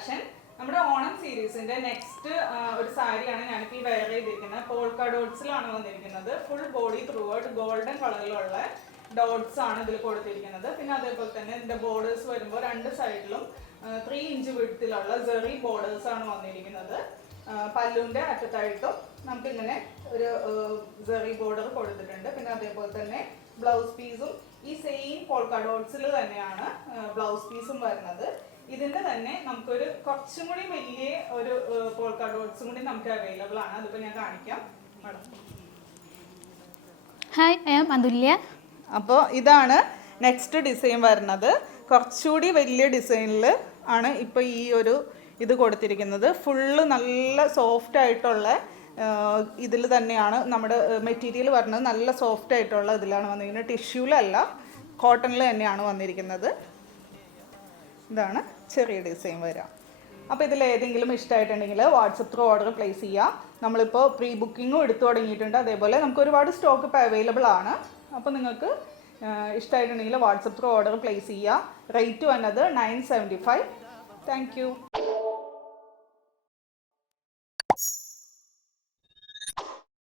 Fashion. നമ്മുടെ ഓണം സീരീസിന്റെ next ഒരു സാരിയാണ് ഞാനിപ്പോൾ ഈ വെയർ ചെയ്തിരിക്കുന്നത്. പോൾക്ക ഡോട്ട്സിലാണ് വന്നിരിക്കുന്നത്. Full body through out golden കളറിലുള്ള ഡോട്ട്സ് ആണ് ഇതിൽ കൊടുത്തിരിക്കുന്നത്. പിന്നെ അതേപോലെ തന്നെ ഇതിന്റെ ബോർഡേഴ്സ് വരുമ്പോൾ രണ്ട് സൈഡിലും 3 ഇഞ്ച് വിഡ്ത്തിലുള്ള സെറി ബോർഡേഴ്സ് ആണ് വന്നിരിക്കുന്നത്. പല്ലുവിന്റെ അറ്റത്തായിട്ടും നമുക്കിങ്ങനെ ഒരു സെറി ബോർഡർ കൊടുത്തിട്ടുണ്ട്. പിന്നെ അതേപോലെ തന്നെ ബ്ലൗസ് പീസും ഈ സെയിം പോൾക്ക ഡോട്ട്സിൽ തന്നെയാണ് ബ്ലൗസ് പീസും വരുന്നത്. ഇതിന്റെ തന്നെ നമുക്കൊരു കുറച്ചും കൂടി വലിയ ഒരു പോൾക്ക ഡോട്ട്സും കൂടി നമുക്ക് അവൈലബിൾ ആണ്. അതിപ്പോൾ ഞാൻ കാണിക്കാം. ഹായ്, ഐ ആം അതുല്യ. അപ്പോൾ ഇതാണ് നെക്സ്റ്റ് ഡിസൈൻ വരുന്നത്. കുറച്ചുകൂടി വലിയ ഡിസൈനിൽ ആണ് ഇപ്പോൾ ഈ ഒരു ഇത് കൊടുത്തിരിക്കുന്നത്. ഫുള്ള് നല്ല സോഫ്റ്റ് ആയിട്ടുള്ള ഇതിൽ തന്നെയാണ് നമ്മുടെ മെറ്റീരിയൽ വരുന്നത്. നല്ല സോഫ്റ്റ് ആയിട്ടുള്ള ഇതിലാണ് വന്നിരിക്കുന്നത്. ടിഷ്യൂലല്ല, കോട്ടണിൽ തന്നെയാണ് വന്നിരിക്കുന്നത്. ഇതാണ് ചെറിയ ഡിസൈൻ വരിക. അപ്പോൾ ഇതിൽ ഏതെങ്കിലും ഇഷ്ടമായിട്ടുണ്ടെങ്കിൽ വാട്സപ്പ് ത്രൂ ഓർഡർ പ്ലേസ് ചെയ്യുക. നമ്മളിപ്പോൾ പ്രീ ബുക്കിങ്ങും എടുത്തു തുടങ്ങിയിട്ടുണ്ട്. അതേപോലെ നമുക്ക് ഒരുപാട് സ്റ്റോക്ക് ഇപ്പോൾ അവൈലബിൾ ആണ്. അപ്പോൾ നിങ്ങൾക്ക് ഇഷ്ടമായിട്ടുണ്ടെങ്കിൽ വാട്സപ്പ് ത്രൂ ഓർഡർ പ്ലേസ് ചെയ്യുക. റേറ്റ് വന്നത് 975. Thank you.